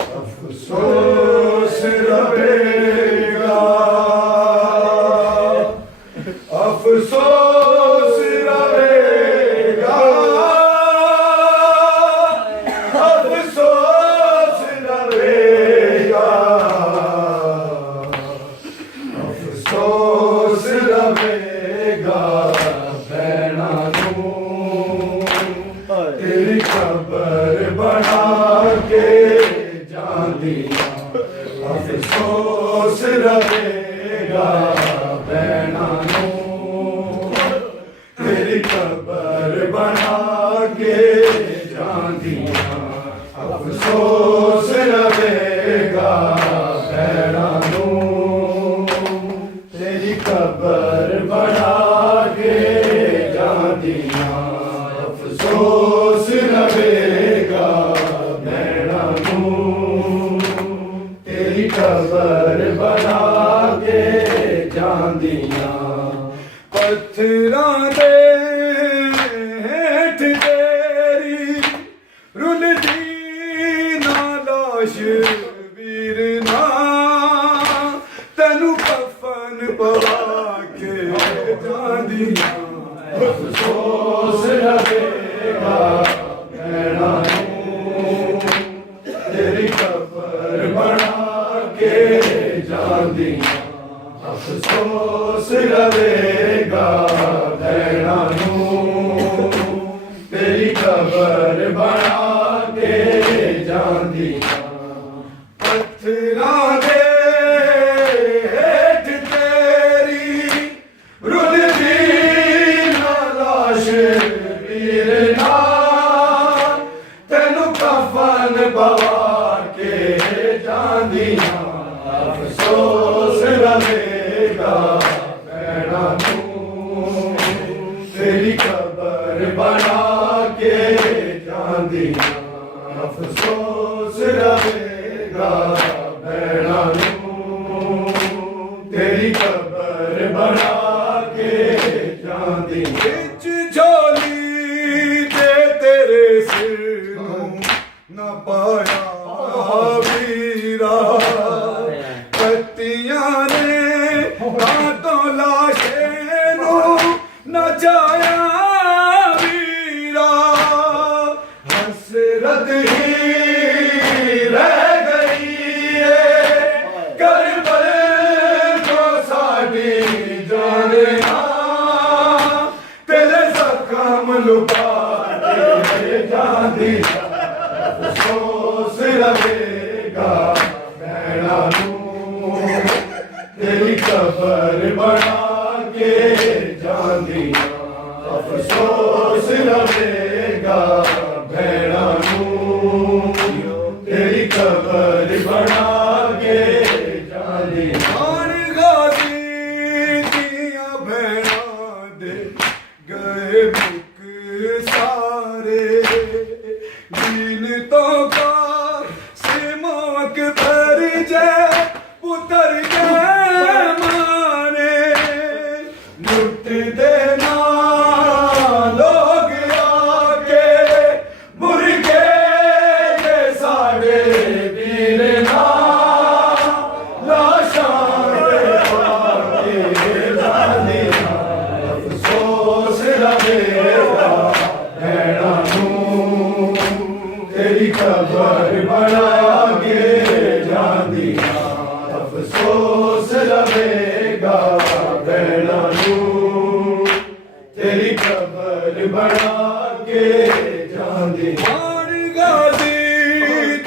अफसोस रहेगा, अफसोस रहेगा, अफसोस रहेगा, अफसोस रहेगा भैणा नू तेरी खबर बना के जांदिया। अफसोस रहेगा भैणा नू तेरी खबर बना के जांदिया। अफसोस रहेगा भैणा नू तेरी खबर बना के जांदिया। अफसोस रहेगा भैणा नू तेरी खबर बना के जांदिया। पत्थरां दे हेठ तेरी रुलदी ना लाश वीर ना तैनू कफन पवा के जांदिया। अफसोस रहेगा भैणा नू तेरी खबर बना के जांदिया। अफसोस रहेगा भैणा नू तेरी खबर बना के जांदिया। पत्थरां दे हेठ तेरी रुलदी ना लाश वीर ना तैनू कफन पवा के जांदिया। अफसोस रहेगा भैणा नू तेरी खबर बना के जांदिया। अफसोस रहेगा भैणा नू तेरी खबर बना के जांदिया। विच झोली दे तेरे सिर नूं ना पाया वीरा कत्तियां ने हाथों लाशे नूं ना जाया वीरा। हसरत ही रह गई है करबल को साडी जाना तेरे जख्म लुका के जांदिया। अफसोस रहेगा भैणा नू तेरी खबर बना के जांदिया। अफसोस रहेगा भैणा नू तेरी खबर बना के जांदिया। हार गाजी दिया भैणा दे गए मुक सारे दीन तो का सिमोक भर जाए पुतर के माने लुट देना लोग आके मुर्गे के साड़े वीर ना लाशां के जांदिया। अफसोस रहेगा भैणा नू तेरी खबर बना के जांदिया। अफसोस रहेगा भैणा नू तेरी खबर बना के जांदिया। हार गाजी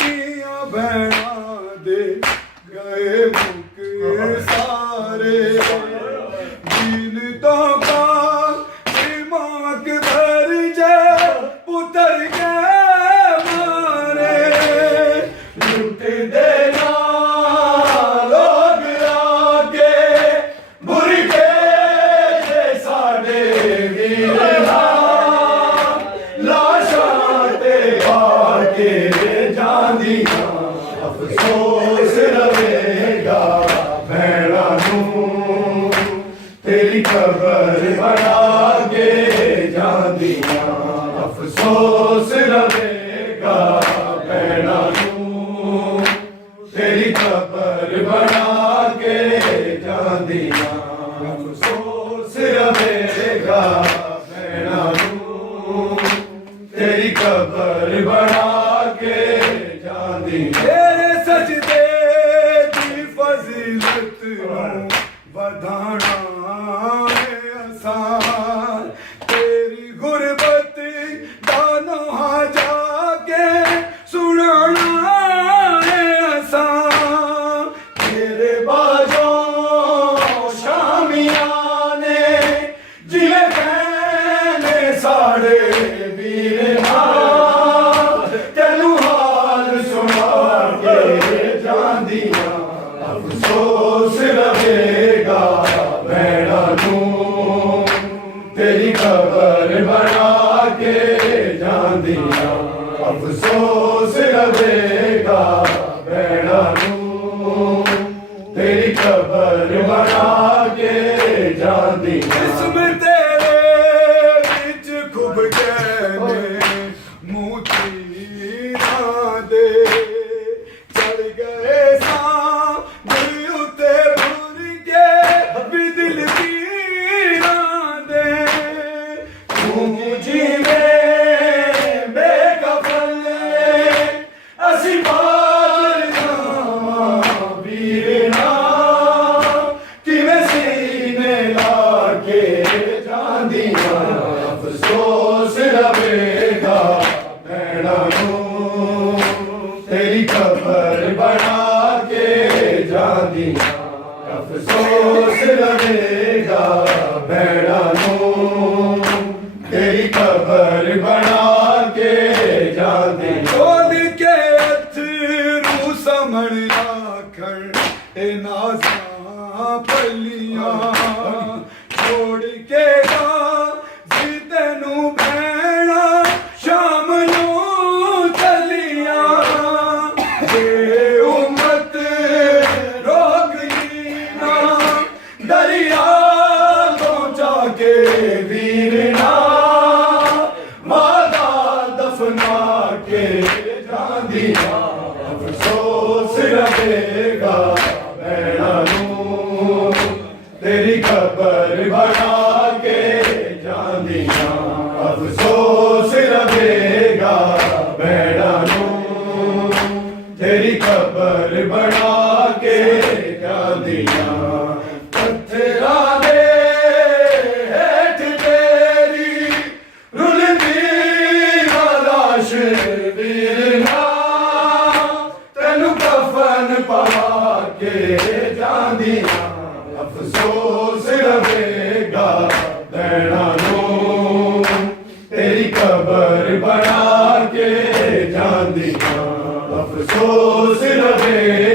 दिया भैणा दे गए मुक सारे दीन तो का दिमाग भर जाए पुतर के मारे लुट देना लोग आके मुर्गे के साड़े वीर ना लाशां ते आके जांदिया। अफसोस रहेगा भैणा नू तेरी खबर बना के जांदिया। अफसोस रहेगा भैणा नू ਜਾਂਦੀਆਂ ਤੇਰੇ ਸਜਦੇ ਦੀ ਫਜ਼ੀਲਤ ਨੂੰ ਵਧਾਣਾ ਹੈ ਆਸਾਨ ਤੇਰੀ ਗੁਰਬਤ ਦਾ ਨੋਹਾ ਜਾ ਕੇ ਸੁਣਾਉਣਾ ਹੈ ਆਸਾਨ ਤੇਰੇ ਬਾਝੋਂ ਸ਼ਾਮੀਆਂ ਨੇ ਜਿਵੇਂ ਕਹਿੰਦੇ ਸਾਡੇ ਵੀਰ ਨਾਲ ਤੈਨੂੰ ਹਾਲ ਸੁਣਾ ਕੇ ਜਾਂਦੀਆਂ ਅਫਸੋਸ ਰਵੇਗਾ ਭੈਣਾਂ ਨੂੰ ਤੇਰੀ ਖਬਰ ਬਣਾ ਕੇ ਜਾਂਦੀਆਂ ਅਫਸੋਸ ਰਵੇਗਾ ਭੈਣਾਂ ਨੂੰ ਤੇਰੀ ਖਬਰ ਬਣਾ ਕੇ ਜਾਂਦੀਆਂ ਜਿਸਮ ਤੇਰੇ ਵਿੱਚ ਖੁੱਭ ਗਏ ਨੇ ਮੋਤੀਆਂ ਦੇ ਚੜ ਗਏ ਸਾਂ ਦਿਲ ਉੱਤੇ ਭੁਰ ਕੇ ਵੀ ਦਿਲ ਪੀਰਾਂ ਦੇ ਤੂੰ ਜਿਵੇਂ ਬੇਕਫਨ ਅਸੀਂ ਬਾਲ ਜਾਵਾਂ ਵੀਰਨਾ ਕਿਵੇਂ ਸੀਨੇ ਲਾ ਕੇ ਜਾਂਦੀਆਂ ਅਫਸੋਸ ਰਵੇਗਾ ਭੈਣਾਂ ਨੂੰ ਤੇਰੀ ਖਬਰ ਬਣਾ ਕੇ ਜਾਂਦੀਆਂ ਅਫਸੋਸ ਰਵੇਗਾ ਭੈਣਾਂ ਨੂੰ ਤੇਰੀ ਖਬਰ ਬਣਾ ਕੇ ਜਾਂਦੀਆਂ ਖੋਲ ਕੇ ਅਥਰੂ ਸਮਣ ਆਖਣ ਇਹ ਨਾਜ਼ਾਂ ਪੱਲੀਆਂ ਛੋੜ ਕੇ ਨਾ ਜੀ ਤੈਨੂੰ ਭੈਣਾ ਸ਼ਾਮ ਨੂੰ ਚੱਲੀਆਂ ਜੇ ਉਮਤ ਰੋਕ ਲਈ ਨਾ ਦਰਿਆ ਤੋਂ ਜਾ ਕੇ ਵੀਰਨਾ ਮਾਦਾ ਦਫਨਾ ਕੇ ਜਾਂਦੀਆਂ ਅਫਸੋਸ ਰਵੇਗਾ ਭੈਣਾਂ ਨੂੰ ਤੇਰੀ ਖਬਰ ਬਣਾ ਕੇ ਜਾਂਦੀਆਂ ਅਫਸੋਸ ਰਵੇਗਾ ਭੈਣਾਂ ਨੂੰ ਤੇਰੀ ਖਬਰ ਬਣਾ ਕੇ ਜਾਂਦੀਆਂ ਪੱਥਰਾਂ ਦੇ ਹੇਠ ਤੇਰੀ ਰੁਲਦੀ ਲਾਸ਼ ਵੀਰਨਾ ਤੈਨੂੰ ਕਫਨ ਪਾ ਕੇ ਜਾਂਦੀਆਂ ਅਫਸੋਸ ਰਵੇਗਾ ਭੈਣਾਂ ਨੂੰ ਤੇਰੀ ਖਬਰ ਬਣਾ ਕੇ ਜਾਂਦੀਆਂ ਅਫਸੋਸ ਰਵੇ